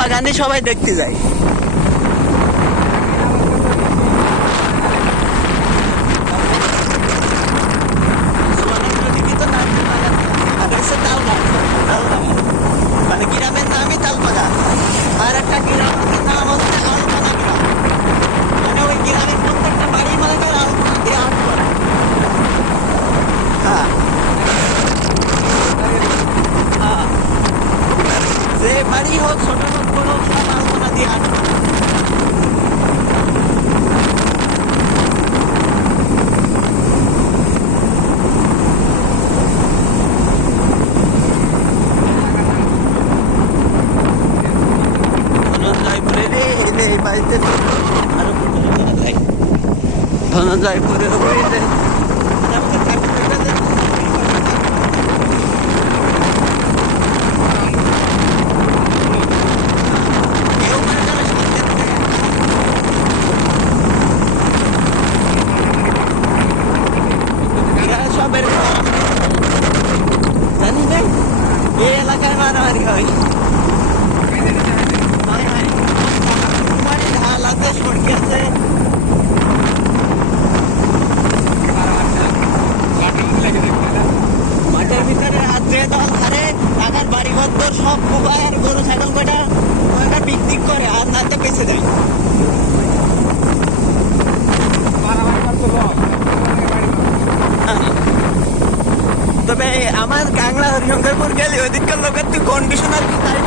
মহাত্মা গান্ধী সবাই দেখতে যায়। মানে গ্রামের নামই তালবাগান, আর একটা গ্রামের নাম হচ্ছে আলপনা গ্রাম। মানে ওই গ্রামের প্রত্যেকটা বাড়ি মনে করেন আলপনা দিয়ে আর্ট করে। হ্যাঁ, যে বাড়ি হোক ছোট হোক বড় হোক সব আলপনা দিয়ে আর্ট করে। ধনজয়পুরের সবের জানি না এই এলাকায় মারামারি হয়। ঢাল আছে, সড়কি আছে। মাঠের ভিতরে আর যে দল হারে টাকার বাড়ি ঘর সব কুবায় আর গরু ছাগল কটা বিক্রি করে আর নাতে বেঁচে যায়। তবে আমার কাংলা হরিশঙ্করপুর গেলে ওইদিককার লোকের তুই কন্ডিশনার কি তাই